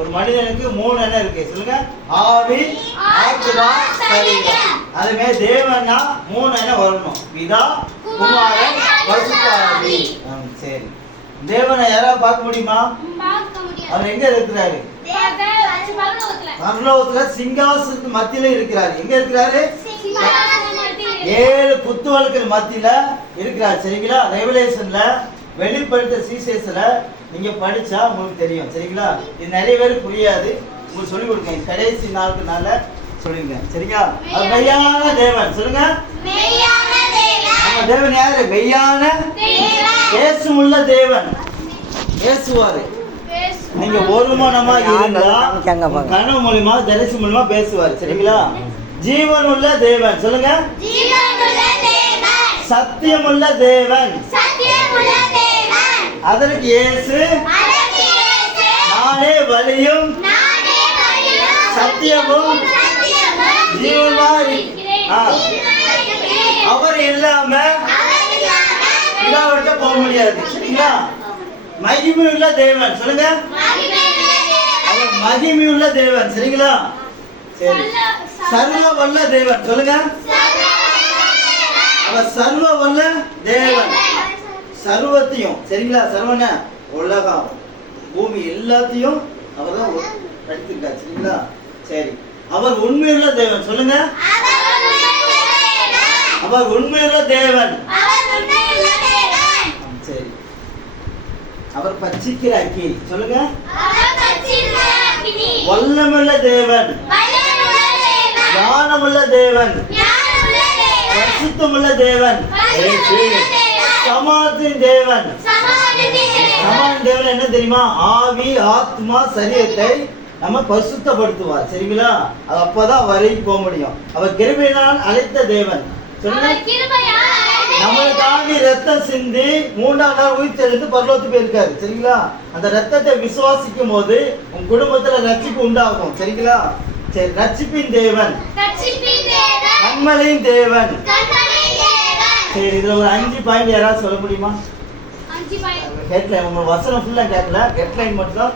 ஒரு மனிதனுக்கு 3 எண்ணம் இருக்கு. சொல்லுங்க. ஆவி, ஆத்மா, சரீரம். அதுமே தேவன்னா 3 எண்ணம் வரணும். பிதா, குமாரன், பரிசுத்த ஆவி. சரி. தேவனை யாராவது பார்க்க முடியுமா? அவர் எங்க இருக்கிறாரு? பரலோகத்துல சிங்காசனத்து மத்தியில இருக்கிறாரு. எங்க இருக்கிறாரு? 7 குத்துவல்கள் மத்தியில இருக்கிறார். சரிங்களா? ரெவலேஷன்ல வெளிப்படுத்த சீசேஸ்ல நீங்க படிச்சா உங்களுக்கு தெரியும். சரிங்களா? இது நிறைய பேருக்கு புரியாது. உங்களுக்கு சொல்லிக் கொடுங்க. கடைசி நாளுக்குனால சொல்லுங்க. சரிங்களா? அது மெய்யான தேவன். சொல்லுங்க. நம்ம தேவன் யாரு? மெய்யான பேசுமுள்ள தேவன். பேசுவாரு. நீங்க ஒரு மனமா இருந்தா கனவு மூலமா தரிசி மூலமா பேசுவார். சரிங்களா? ஜீவன் உள்ள தேவன். சொல்லுங்க. சத்தியமுள்ள தேவன். அதற்கு இயேசு நானே வழியும் சத்தியமும் ஜீவனுமாய் அவர் இல்லாம பிதாவிட்ட போக முடியாது. சரிங்களா? மகிமையுள்ள தேவன். சொல்லுங்க. அவர் மகிமையுள்ள தேவன். சரிங்களா? சரி. சர்வ வல்ல தேவன். சொல்லுங்க. அவர் சர்வ வல்ல தேவன். சர்வத்தையும். சரிங்களா? சர்வன உலகம் பூமி எல்லாத்தையும் அவர் தான் படித்திருக்கார். சரிங்களா? சரி. அவர் உண்மையுள்ள தேவன். சொல்லுங்க. அவர் உண்மையுள்ள தேவன். சரி. அவர் பட்சிக்கிற அக்கினி. சொல்லுங்க. வல்லமுள்ள தேவன். ஞானமுள்ள தேவன். பரிசுத்தமுள்ள தேவன். சமாதான தேவன். சமாதான தேவன் என்ன தெரியுமா? ஆவி, ஆத்மா, சரீரத்தை நம்ம பரிசுத்தப்படுத்துவார். சரிங்களா? அது அப்பதான் வரைக்கும் போக முடியும். அவர் கிருபையினால் அழைத்த தேவன். சொல்லுங்க. நம்மளுக்காக ரத்தம் சிந்தி 3ஆம் நாள் உயிர்த்தெழுந்து பரலோகத்துக்கு போயிருக்காரு. சரிங்களா? அந்த ரத்தத்தை விசுவாசிக்கும் போது உங்க குடும்பத்துல ரட்சிப்பு உண்டாகும். சரிங்களா? சரி. ரட்சிப்பின் தேவன். கண்மலையின் தேவன். சரி. இதுல ஒரு 5 பாயிண்ட் யாராவது சொல்ல முடியுமா? ஹெட்லைன். உங்க வசனம் ஃபுல்லா கேட்கல, ஹெட்லைன் மட்டும்